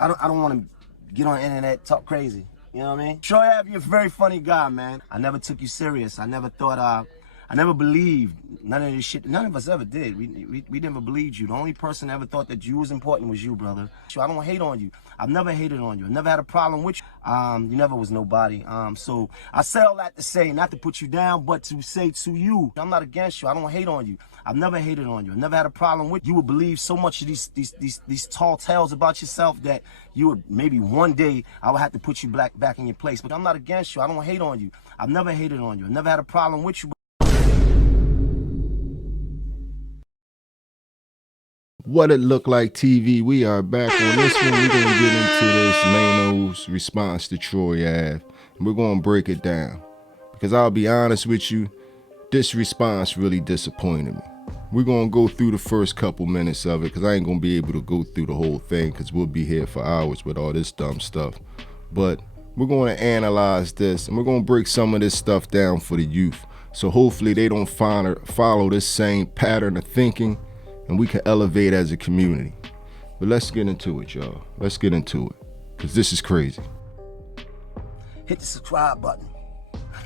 I don't want to get on the internet, talk crazy. You know what I mean? Troy Ave, you're a very funny guy, man. I never took you serious. I never thought, I never believed none of this shit. None of us ever did. We never believed you. The only person that ever thought that you was important was you, brother. So I don't hate on you. I've never hated on you. I never had a problem with you. You never was nobody. So I say all that to say, not to put you down, but to say to you, I'm not against you. I don't hate on you. I've never hated on you. I never had a problem with you. You would believe so much of these tall tales about yourself that you would maybe one day I would have to put you back in your place. But I'm not against you. I don't hate on you. I've never hated on you. I never had a problem with you. What it look like TV, we are back on this one. We're going to get into this Maino'S response to Troy Ave. And we're going to break it down. Because I'll be honest with you, this response really disappointed me. We're going to go through the first couple minutes of it because I ain't going to be able to go through the whole thing because we'll be here for hours with all this dumb stuff. But we're going to analyze this and we're going to break some of this stuff down for the youth. So hopefully they don't follow this same pattern of thinking and we can elevate as a community. But let's get into it, y'all. Let's get into it, because this is crazy. Hit the subscribe button.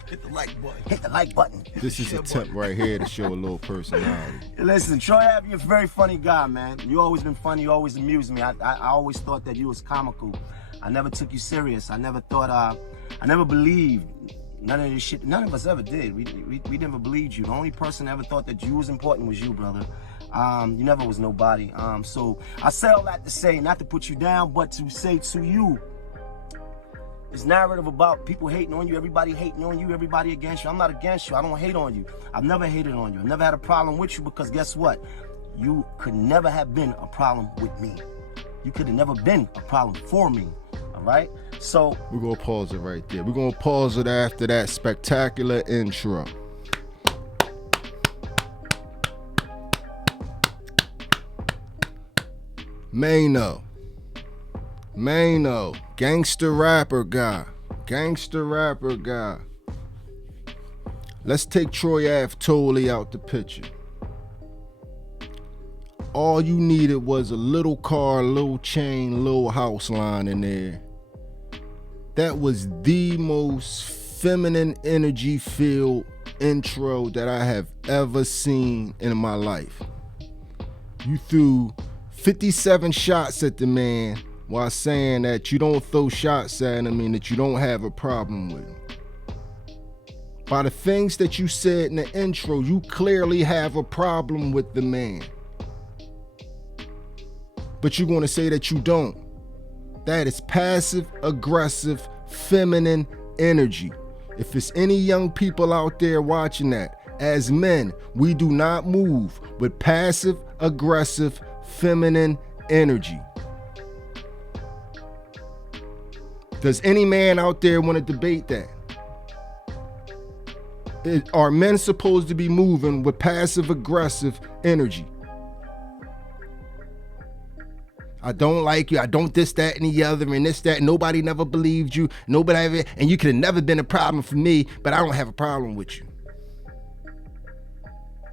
Hit the like button. Hit the like button. This is a tip right here to show a little personality. Listen, Troy Ave, you're a very funny guy, man. You always been funny. You always amused me. I always thought that you was comical. I never took you serious. I never thought, I never believed none of this shit. None of us ever did. We never believed you. The only person that ever thought that you was important was you, brother. You never was nobody. So I say all that to say, not to put you down, but to say to you, this narrative about people hating on you, everybody hating on you, everybody against you. I'm not against you. I don't hate on you. I've never hated on you. I never had a problem with you because guess what? You could never have been a problem with me. You could have never been a problem for me. All right? So we're going to pause it right there. We're going to pause it after that spectacular intro. Maino, gangster rapper guy. Let's take Troy Ave totally out the picture. All you needed was a little car, little chain, little house line in there. That was the most feminine energy filled intro that I have ever seen in my life. You threw 57 shots at the man while saying that you don't throw shots at him and that you don't have a problem with him. By the things that you said in the intro, you clearly have a problem with the man. But you're going to say that you don't. That is passive, aggressive, feminine energy. If it's any young people out there watching that, as men, we do not move with passive, aggressive, feminine energy. Does any man out there want to debate that? Are men supposed to be moving with passive aggressive energy? I don't like you. I don't this, that, and the other, and this, that. Nobody never believed you. Nobody ever, and you could have never been a problem for me, but I don't have a problem with you.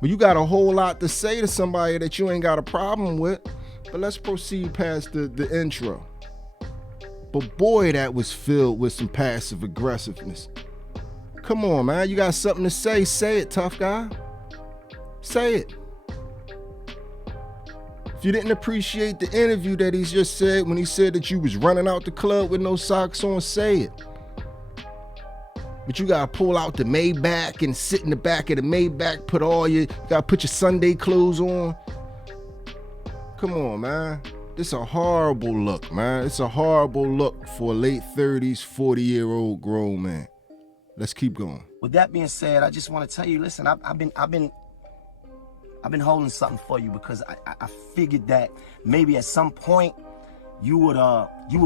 Well, you got a whole lot to say to somebody that you ain't got a problem with, but let's proceed past the intro. But boy, that was filled with some passive aggressiveness. Come on, man. You got something to say. Say it, tough guy. Say it. If you didn't appreciate the interview that he just said when he said that you was running out the club with no socks on, say it. But you gotta pull out the Maybach and sit in the back of the Maybach, you gotta put your Sunday clothes on. Come on, man. This a horrible look, man. It's a horrible look for a late 30s, 40-year-old grown man. Let's keep going. With that being said, I just want to tell you, listen, I've been holding something for you because I figured that maybe at some point you would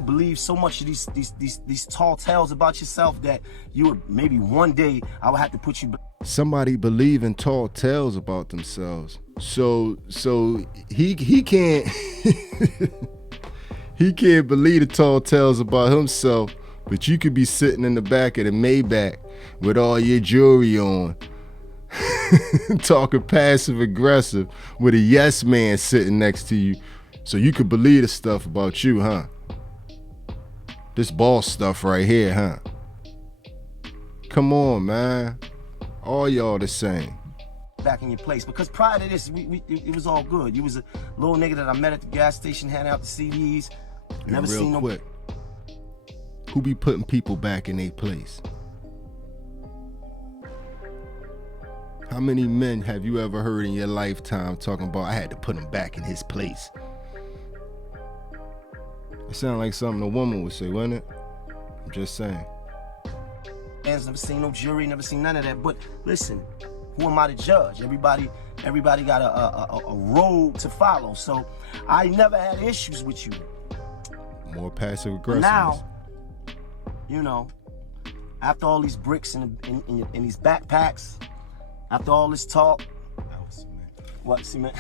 believe so much of these tall tales about yourself that you would maybe one day I would have to put you. Somebody believe in tall tales about themselves. So he can't he can't believe the tall tales about himself, but you could be sitting in the back of the Maybach with all your jewelry on, talking passive aggressive with a yes man sitting next to you, so you could believe the stuff about you, huh? This boss stuff right here, huh? Come on, man. All y'all the same. Back in your place, because prior to this, it was all good. You was a little nigga that I met at the gas station, handing out the CDs. Never real seen no. Quick, who be putting people back in their place? How many men have you ever heard in your lifetime talking about, I had to put him back in his place? It sounded like something a woman would say, wouldn't it? I'm just saying. Never seen no jury, never seen none of that. But listen, who am I to judge? Everybody got a road to follow. So I never had issues with you. More passive aggressive. Now, you know, after all these bricks in these backpacks, after all this talk, what cement?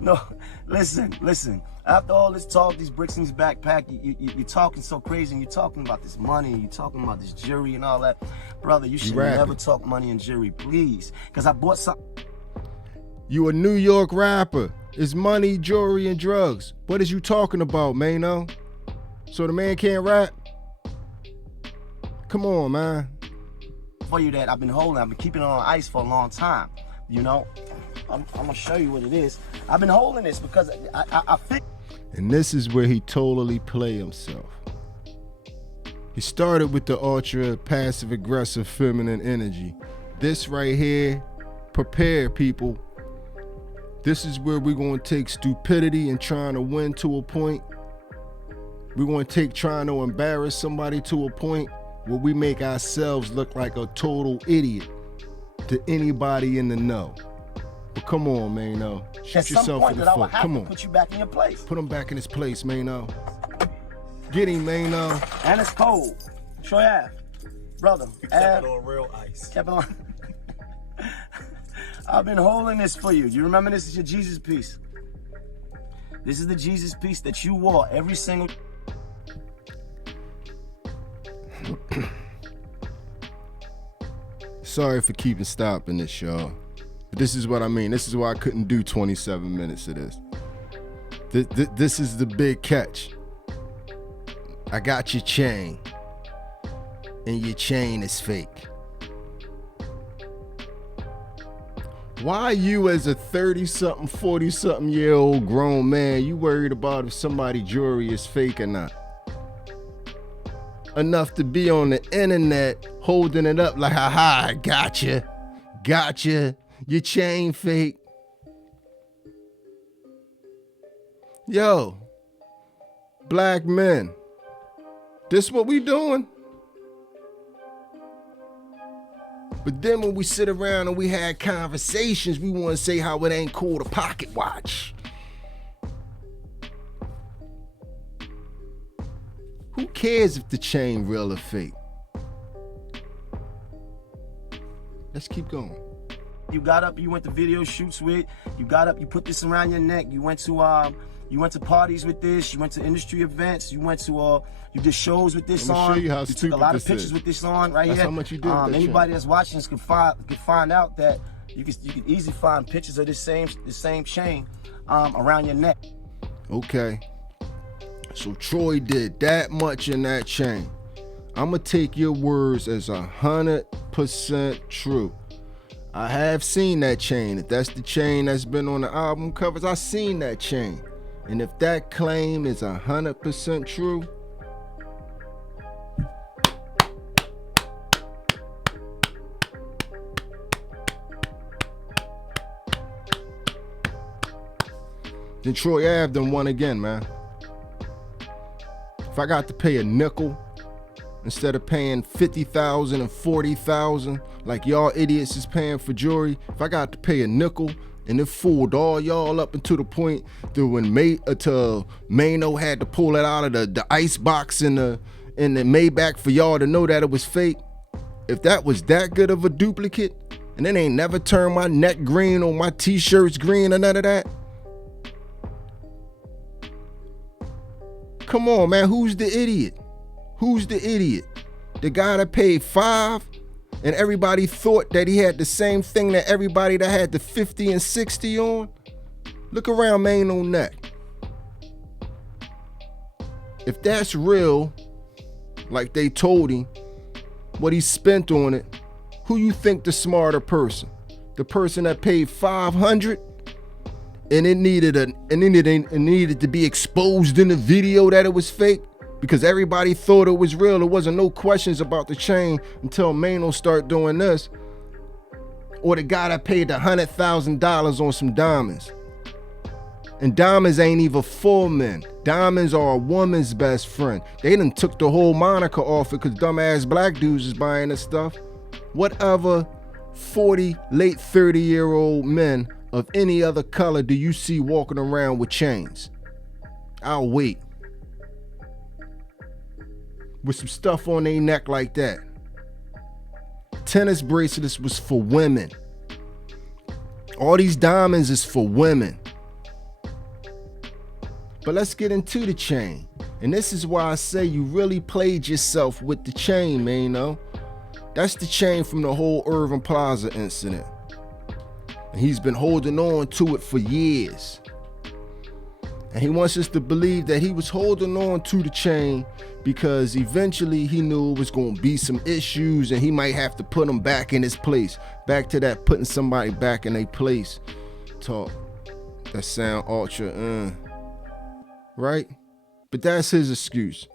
No, listen. After all this talk, these bricks in this backpack, you're talking so crazy, and you're talking about this money, and you're talking about this jury and all that. Brother, you should never talk money and jury, please. Because I bought something. You a New York rapper. It's money, jewelry, and drugs. What is you talking about, Maino? So the man can't rap? Come on, man. For you that I've been holding, I've been keeping it on ice for a long time. You know, I'm gonna show you what it is. I've been holding this because I think. And this is where he totally play himself. He started with the ultra passive aggressive feminine energy. This right here, prepare people. This is where we're gonna take stupidity and trying to win to a point. We're gonna take trying to embarrass somebody to a point where we make ourselves look like a total idiot to anybody in the know. But come on, Maino. Shoot yourself in the foot. Come on. Put you back in your place. Put him back in his place, Maino. Get him, Maino. And it's cold. Show ya, brother. You kept it on real ice. Kept it on. I've been holding this for you. You remember this is your Jesus piece. This is the Jesus piece that you wore every single. Sorry for keeping stopping this, y'all. But this is what I mean. This is why I couldn't do 27 minutes of this. This is the big catch. I got your chain, and your chain is fake. Why you as a 30-something, 40-something year old grown man, you worried about if somebody's jewelry is fake or not? Enough to be on the internet holding it up like, haha, gotcha, your chain fake. Yo, black men, this what we doing? But then when we sit around and we had conversations, we want to say how it ain't cool to pocket watch. Who cares if the chain real or fake? Let's keep going. You got up, you went to video shoots with. You got up, you put this around your neck. You went to parties with this. You went to industry events. You went to you did shows with this on. Show you how you took a lot of pictures with this on right That's here. how much you did with that anybody chain. that's watching this could find out that you could easily find pictures of this same chain around your neck. Okay. So Troy did that much in that chain. I'm gonna take your words as 100% true. I have seen that chain. If that's the chain that's been on the album covers, I seen that chain. And if that claim is 100% true, then Troy Ave done won again, man. If I got to pay a nickel instead of paying $50,000 and $40,000 like y'all idiots is paying for jewelry, if I got to pay a nickel and it fooled all y'all up until the point that when Maino had to pull it out of the ice box in the Maybach for y'all to know that it was fake, if that was that good of a duplicate and it ain't never turned my neck green or my t-shirts green or none of that, come on, man, who's the idiot? Who's the idiot? The guy that paid $5 and everybody thought that he had the same thing that everybody that had the 50 and 60 on? Look around Maino's neck. if that's real, like they told him, what he spent on it, who you think the smarter person? The person that paid $500 and it needed to be exposed in the video that it was fake because everybody thought it was real. There wasn't no questions about the chain until Maino'S started doing this. Or the guy that paid $100,000 on some diamonds. And diamonds ain't even for men. Diamonds are a woman's best friend. They done took the whole moniker off it because dumbass black dudes is buying this stuff. Whatever 40, late 30-year-old men of any other color do you see walking around with chains? I'll wait. With some stuff on their neck like that. Tennis bracelets was for women. All these diamonds is for women. But let's get into the chain. And this is why I say you really played yourself with the chain, man. That's the chain from the whole Irving Plaza incident. And he's been holding on to it for years. And he wants us to believe that he was holding on to the chain because eventually he knew it was going to be some issues and he might have to put him back in his place. Back to that putting somebody back in their place talk. That sound ultra, right? But that's his excuse.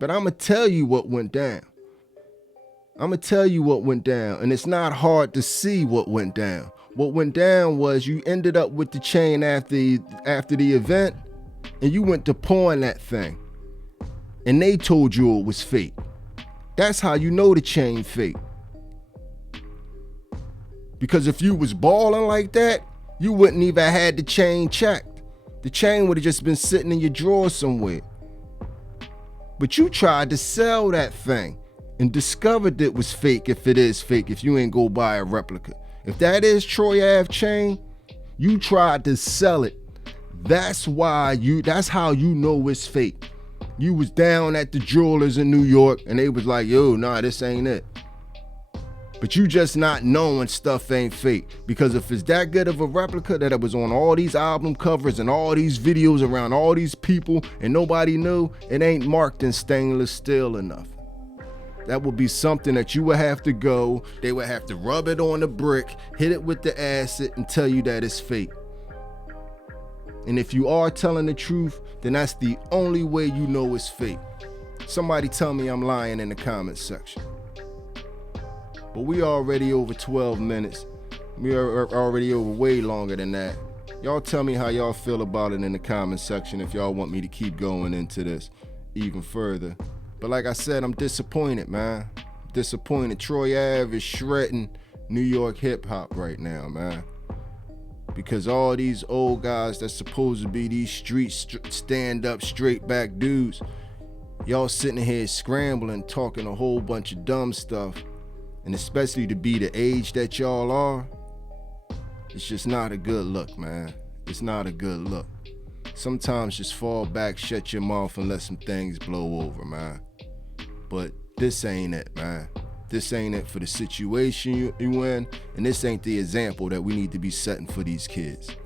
But I'm going to tell you what went down. I'm going to tell you what went down. And it's not hard to see what went down. What went down was you ended up with the chain after the event and you went to pawn that thing. And they told you it was fake. That's how you know the chain fake. Because if you was balling like that, you wouldn't even had the chain checked. The chain would have just been sitting in your drawer somewhere. But you tried to sell that thing and discovered it was fake if it is fake, if you ain't go buy a replica. If that is Troy Ave chain, you tried to sell it. That's how you know it's fake. You was down at the jewelers in New York and they was like, yo, nah, this ain't it. But you just not knowing stuff ain't fake. Because if it's that good of a replica that it was on all these album covers and all these videos around all these people and nobody knew, it ain't marked in stainless steel enough. That would be something that you would have to go, they would have to rub it on the brick, hit it with the acid and tell you that it's fake. And if you are telling the truth, then that's the only way you know it's fake. Somebody tell me I'm lying in the comments section. But we already over 12 minutes. We are already over way longer than that. Y'all tell me how y'all feel about it in the comments section if y'all want me to keep going into this even further. But like I said, I'm disappointed, man. Disappointed. Troy Ave is shredding New York hip hop right now, man. Because all these old guys that's supposed to be these street stand up straight back dudes, y'all sitting here scrambling, talking a whole bunch of dumb stuff. And especially to be the age that y'all are, it's just not a good look, man. It's not a good look. Sometimes just fall back, shut your mouth and let some things blow over, man. But this ain't it, man. This ain't it for the situation you in, and this ain't the example that we need to be setting for these kids.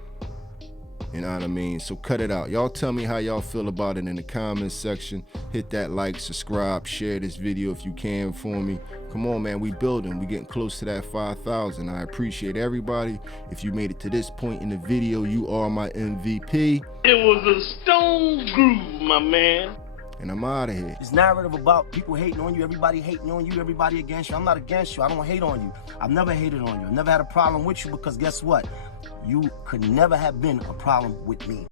You know what I mean? So cut it out. Y'all tell me how y'all feel about it in the comments section. Hit that like, subscribe, share this video if you can for me. Come on, man, we building. We getting close to that 5,000. I appreciate everybody. If you made it to this point in the video, you are my MVP. It was a stone groove, my man. And I'm out of here. This narrative about people hating on you, everybody hating on you, everybody against you. I'm not against you. I don't hate on you. I've never hated on you. I've never had a problem with you because guess what? You could never have been a problem with me.